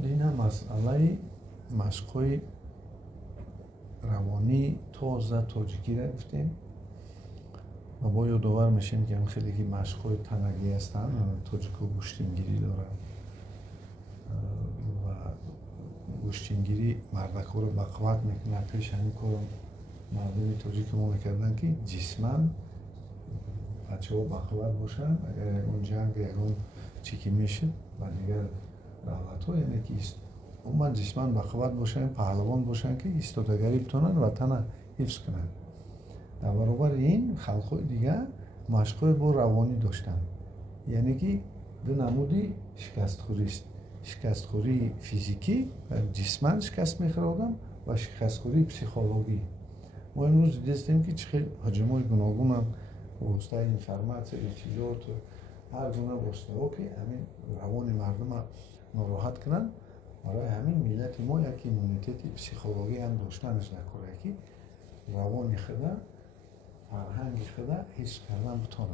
دینا مسئله مشق‌های روانی تازه تاجیکی را گفتیم و با یادآور میشیم که خیلی که مشق‌های تنگی هستن تاجیک‌ها گوشتینگیری دارن و گوشتینگیری مردک‌ها رو بقوت میکنه. پیش همین کار مردم تاجیک ما میکردن که جسماً بچه‌ها بقوت باشن. اگر اون جنگ اون چیکی میشه و دیگر دولت‌ها یعنی که عموما جسماً بقوت باشن، پهلوان باشن که ایستادگی بتونن وطن حفظ کنن. در برابر این خلق‌های دیگر مشق‌های با روانی داشتن، یعنی که دو نمودی شکست‌خوری است. شکست‌خوری فیزیکی جسماً شکست می‌خوره آدم و شکست‌خوری پسیکولوژی. ما امروز دیدیم که چه هجوم‌های گوناگون هم واسطه اینفورماسیون چیزات هر گونه واسطه که همین روان مردم را ناراحت کنن. برای همین ملت ما یک ایمونیته پسیکولوژی هم داشتنش نکره که روان خدا فرهنگ خدا حس کردن بتونن.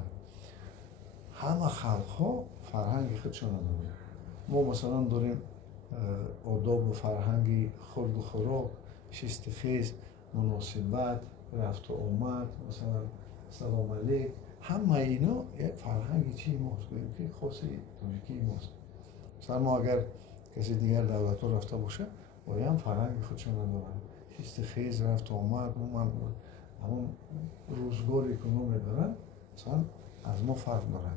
همه خلق‌ها فرهنگ خودشون دارن. ما مثلا داریم آداب و فرهنگ خورد و خوراک، شست خیز، مناسبت، رفت و آمد، مثلا سلام علیک، همه اینا یک فرهنگ چی ماست که خاصی تاجیکی ماست. مثلا ما اگر کسی دیگر دولت ها رفته باشه باید هم فرهنگ خودشون دارن. شست خیز، رفت و آمد، همون روزگاری که اونو میبرن مثلا از ما فرق دارن.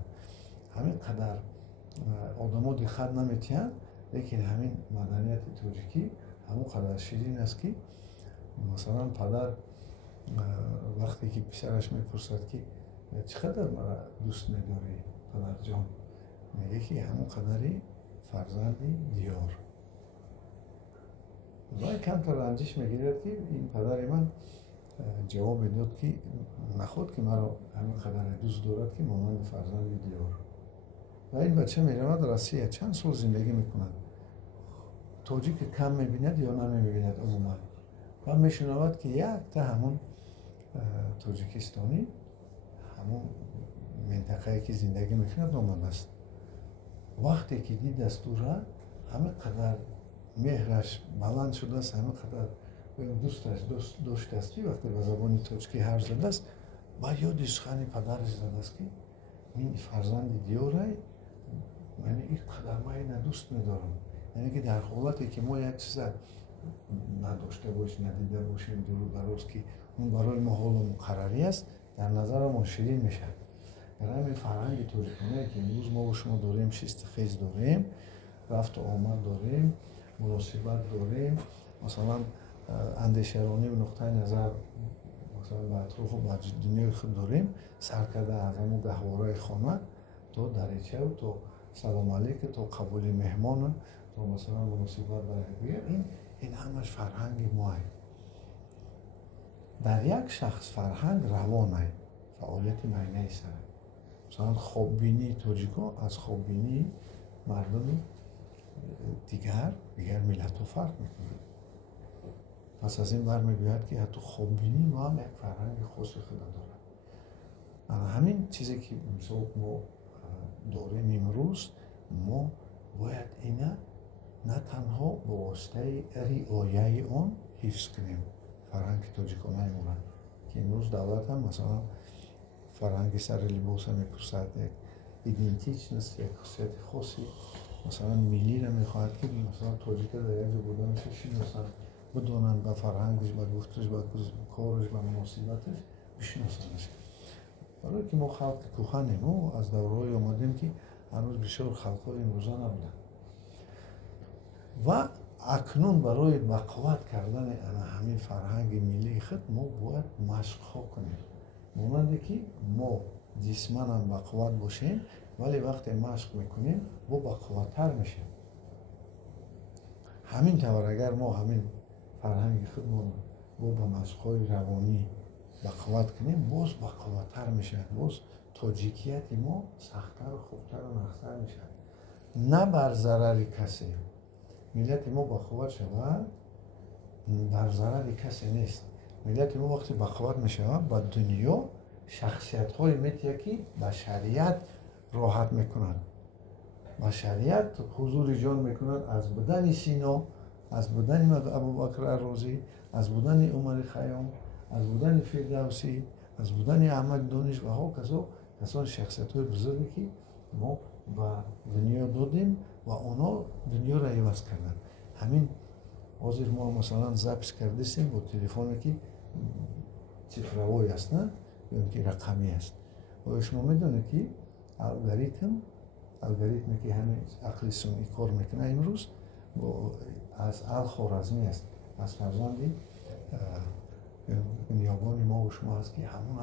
همین قدر آدم ها دقت نمیتین، لیکن همین مدنیت تاجیکی همون قدر شیرین است که مثلا پدر وقتی که پسرش میپرسد که چقدر مرا دوست میداری پدر جان، میگه که همون قدری فرزند دیار. و کمتر رنجش میگیرد که این پدر من جواب داد که نخود که مرا همین قدر دوست دارد که مانند فرزند دیار. و این بچه میرود روسیه چند سال زندگی میکند، تاجیک کم میبیند یا نمیبیند عموما و میشنود که یک تا همون تاجیکستانی همون منطقه‌ای که زندگی میکند آمده است. وقتی که دید دستوره همه قدر مهرش بلند شده است، همه قدر دوستش داشته است. وقتی به زبان تاجیکی حرف زده است با یاد سخن پدرش زده است که این فرزند دیاره، یعنی این قدر ما اینو دوست می‌دارم. یعنی که در حالتی که ما یک چیز نداشته باشیم، ندیده باشیم دور و دراز که اون برای ما حال مقرری است، در نظر ما شیرین میشه. در همین فرهنگ تاجیکانه که امروز ما و شما داریم، شست خیز داریم، رفت و آمد داریم، مناسبت داریم، مثلا اندیشرانی و نقطه نظر مثلا به اطراف و به دنیای خود داریم، سر کرده از همون گهواره خانه تا دریچه و تا سلام علیک تا قبول مهمان تا مثلا مناسبت برای این همش فرهنگ ماه. در یک شخص فرهنگ روانه فعالیت معنی است. مثلا خواببینی تاجیکا از خواببینی مردم دیگر ملت رو فرق میکنه. پس از این برمیگوید که حتی خواببینی ما هم یک فرهنگ خاص خود داره. همین چیزی که ما داریم امروز، ما باید اینا نه تنها با واسطه رعایت آن حفظ کنیم فرهنگ تاجیکانه ما که امروز دولت هم مثلا فرهنگ سر لباس میپرسد، یک ایدنتیچنس، یک خاصیت خاصی مثلا ملی را میخواهد که مثلا تاجیک در یک جا بودنش شناسن، بدونن به فرهنگش، به گفتش، به کارش، به مناسبتش بشناسنش. برای که ما خلق کهنیم و از دورهای آمدیم که هنوز بسیار خلق‌های امروزه نبودن و اکنون برای بقوت کردن همین فرهنگ ملی خود ما باید مشق‌ها کنیم. مانند که ما جسماً هم بقوت باشیم ولی وقتی مشق میکنیم با بقوت‌تر میشیم. همین طور اگر ما همین فرهنگ خودمون با مشق‌های روانی بقوت کنیم باز بقوت‌تر میشه، باز تاجیکیت ما سخت‌تر و خوبتر و نختر میشه. نه بر ضرر کسی. ملت ما بقوت شود بر ضرر کسی نیست. ملت ما وقتی بقوت میشه با دنیا شخصیت‌های میتیه که بشریت راحت میکنن. بشریت حضور جان میکند از بدن سینا، از بدن ابوبکر الرازی، از بدن عمر خیام، از بدن فردوسی، از بدن احمد دانش و ها کسان شخصیت های بزرگی که ما به دنیا دادیم و اونا دنیا را عوض کردن. همین حاضر ما مثلا ضبط کردیم با تلفنی که цифровой است نه یا که رقمی است. و شما میدونید که الگوریتمی که همین عقل صنعی کار میکنه امروز از الخوارزمی است، از فرزندی نیابان ما و شما هست که همون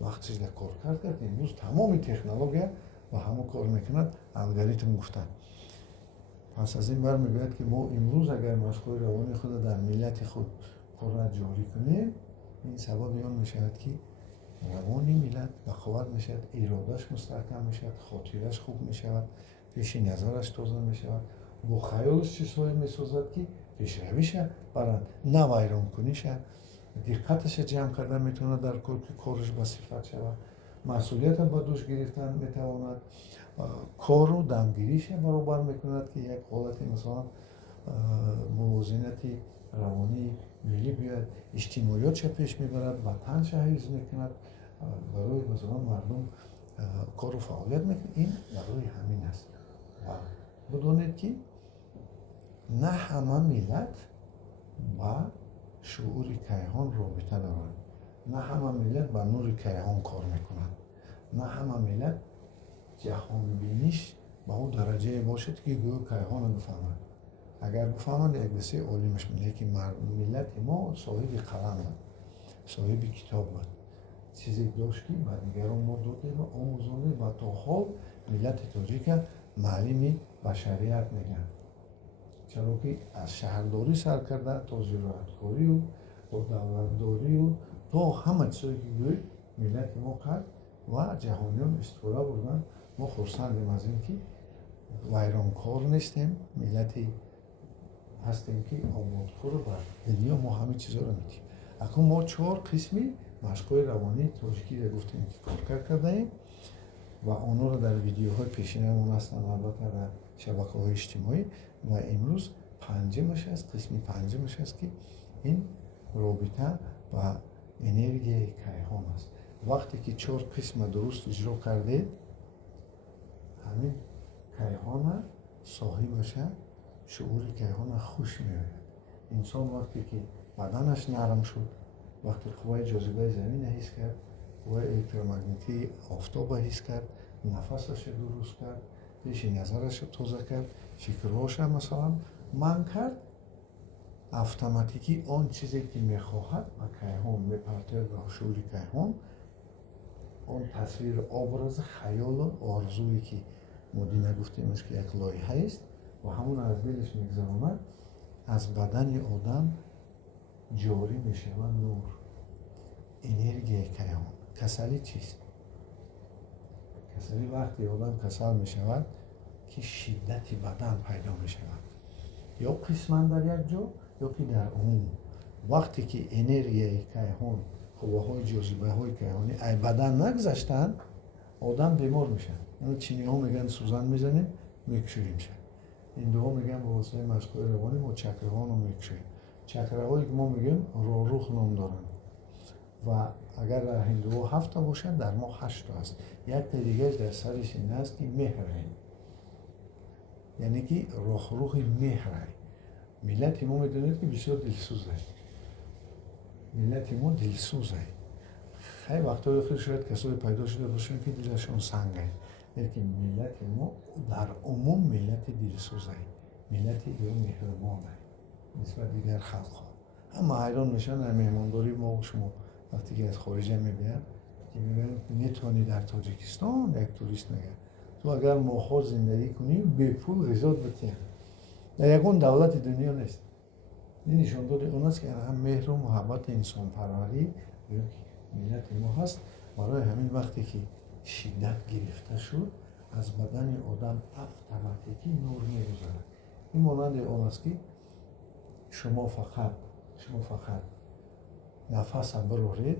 وقتش در کار کرد. امروز تمام تکنولوژیا و همون کار میکند الگوریتم گفتن. پس از این برمیگرد که ما امروز اگر مشغول روانی خود در ملت خود قدرت جاری کنیم، این سبب آن میشود که روانی ملت بقوت میشود، ارادهش مستحکم میشود، خاطرش خوب میشود، پیش نظرش تازه میشود، با خیالش چیزهایی میسازد که پیشرویش برند نه ویران کنیش، دقتش جمع کرده میتونه در کارش با صفت شود، مسئولیت با دوش گرفتن میتواند، کار و دمگیریش برابر میکند که یک حالت مثلا موازنتی روانی ملی بیاد، اجتماعیات پیش میبرد، وطن حفظ میکند، برای مثلا مردم کار و فعالیت میکنه. این برای همین است و بدونید که نه همه ملت با شعور کیهان رابطه دارند، نه همه ملت با نور کیهان کار میکنند، نه همه ملت جهان بینیش با اون درجه باشد که گویا کیهان رو بفهمند. اگر بفهمند یک دسته عالیمش میده که ملت ما صاحب قلم بود، صاحب کتاب بود، چیزی داشت که با دیگران ما داده و آموزانده و تا حال ملت تاجیک معلم بشریت میگن. چرا که از شهرداری سر کرده تا زراعتکاری و تا دولتداری و تا همه چیزی که گوید ملت ما کرد و جهانیان استفاده بردن. ما خرسندیم از این که ویرانکار نیستیم، ملتی هستیم که آمادکار و بر دنیا ما همه چیزا رو میدیم. اکنون ما 4 قسمی مشق‌های روانی تاجیکی را گفتیم که کار کرده ایم و آنها رو در ویدیوهای پیشینمون هستن، البته در شبکه‌های اجتماعی. و امروز پنجمش است، قسمی پنجمش است که این رابطه و انرژی کیهان است. وقتی که 4 قسم درست اجرا کردید، همین کیهان صاحبش شعور کیهان خوش می‌آید. انسان وقتی که بدنش نرم شد، وقتی قوه جاذبه زمین حس کرد، قوه الکترومگنیتی آفتاب حس کرد، نفسش درست کرد، پیش نظرش تازه کرد، فکرهاش مثلا من کرد، اتوماتیکی آن چیزی که میخواهد و کیهان میپرتد به شعور کیهان، آن تصویر، obraz، خیال و آرزویی که ما دیگه گفتیم که یک لایحه است و همون از دلش میگذراند، از بدن آدم جاری میشود نور، انرژی کیهان. کسلی چیست؟ کسلی وقتی آدم کسل میشود که شدت بدن پیدا میشود، یا قسما در یک جا یا که در عموم. وقتی که انرژی کیهان، قوه‌های جاذبه های کیهانی ای بدن نگذشتن، آدم بیمار میشه. یعنی چینی ها میگن سوزن میزنیم میکشویم میشه، هندوها میگن با واسطه مشق‌های روانی ما چکره‌ها رو میکشویم. چکره‌هایی که ما میگیم رخ نام دارن و اگر در هندوها 7 تا باشد، در ما 8 تا است. یک تا دیگه در سرش این است که مهر، یعنی که روح مهر. ملت ما میدونید که بسیار دلسوزه، ملت ما دلسوزه. خیلی وقتا خیلی شاید کسایی پیدا شده باشن که دلشون سنگه، لیکن ملت ما در عموم ملت دلسوزه، ملت مهربانه نسبت دیگر خلق‌ها. اما حیران میشن در مهمانداری ما و شما وقتی که از خارجه میبینن که میگن میتونی در تاجیکستان یک توریست میگه تو اگر ماها زندگی کنی به پول غذا بتیم، در یکون دولت دنیا نیست. این نشان داده اون است که هم مهر و محبت انسان پروری ملت ما هست. برای همین وقتی که شدت گرفته شد، از بدن آدم اتوماتیکی نور میگذرد. این مانند اون است که شما فقط نفس هم برارید،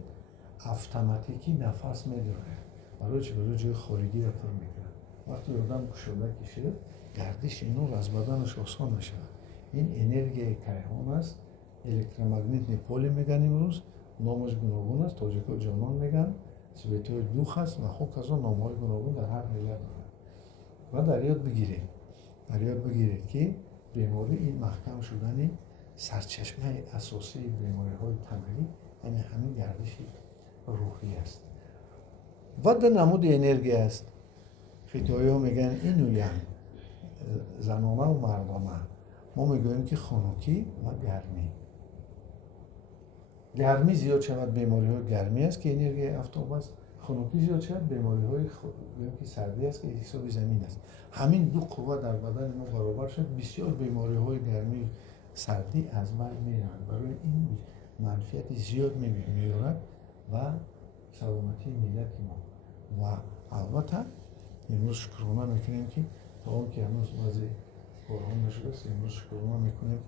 اتوماتیکی نفس میداره. برای چی؟ برای جای خارجی را پر میکنه. وقتی آدم گشاده کشید، گردش نور از بدنش آسان میشود. این انرژی کیهان است. الکترومگنیتní پول میگن امروز، نامش گوناگون است. تاجیک‌ها جانان میگن، سویت‌های دوخ است و خوک از آن نام‌های گوناگون در هر ملت دارد. و در یاد بگیرید که بیماری این محکم شدن سرچشمه اساسی بیماری‌های تنبلی یعنی همین گردش روحی است. و در نمود انرژی است. خیتایی ها میگن اینو هم زنانه و مردانه. ما میگوییم که خنکی و گرمی زیاد شود بیماری های گرمی است که انرژی آفتاب است. خنکی زیاد شود بیماری های که سردی است که حساب زمین است. همین دو قوه در بدن ما برابر شد، بسیار بیماری های گرمی سردی از بین میرود. برای این منفعت زیاد میارد و سلامتی ملت ما. و البته امروز شکرانه میکنیم که تا اون که هنوز وضع کارها نشده است، امروز شکرانه میکنیم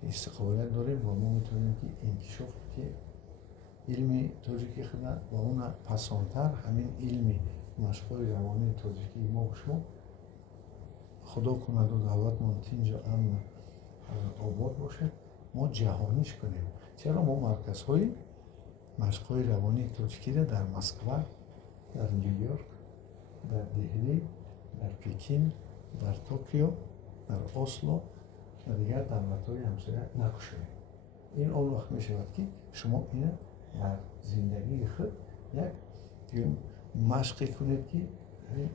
که استقلالیت داریم و ما میتونیم که انکشاف که علم تاجیکی خود و اون پسانتر همین علم مشقای روانی تاجیکی ما و شما خدا کند و دولتمان اینجا امن آباد باشه، ما جهانیش کنیم. چرا ما مرکزهای مشقای روانی تاجیکی را در مسکو، در نیویورک، در دهلی، در پکین، در توکیو، در اسلو و دیگر دولت‌های همسایه نگشاییم. این اون وقت می شود که شما این در زندگی خود یک مشقی کنید که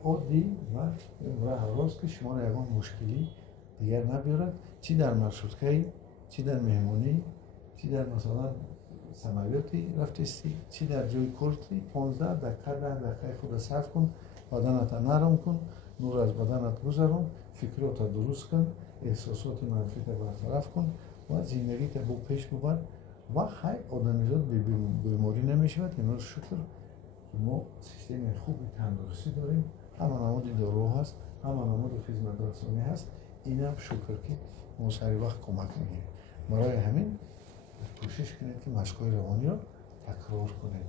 عادی و راست که شما را یکان مشکلی دیگر نبیارد، چی در مرشدکی، چی در مهمانی، چی در مثلا سمالیاتی رفتستی، چی در جای کورتی 15 دقیقه خود صرف کن، بدنت نرم کن، نور از بدنت گذران، فکرات درست کن، احساسات منفی برطرف کن و زندگی تا پیش ببر و خیلی آدمیزاد بیماری نمیشود. امروز شکر که ما سیستم خوبی تندرستی داریم، همه نمود دارو هست، همه نمود خدمت رسانی هست. این هم شکر که ما سری وقت کمک میگیریم. برای همین کوشش کنید که مشق‌های روانی را تکرار کنید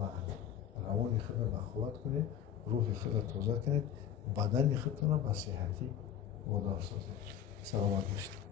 و روان خود را بقوت کنید، روح خود را تازه کنید، بدن خودتان را به صحتی وادار سازید. سلامت باشید.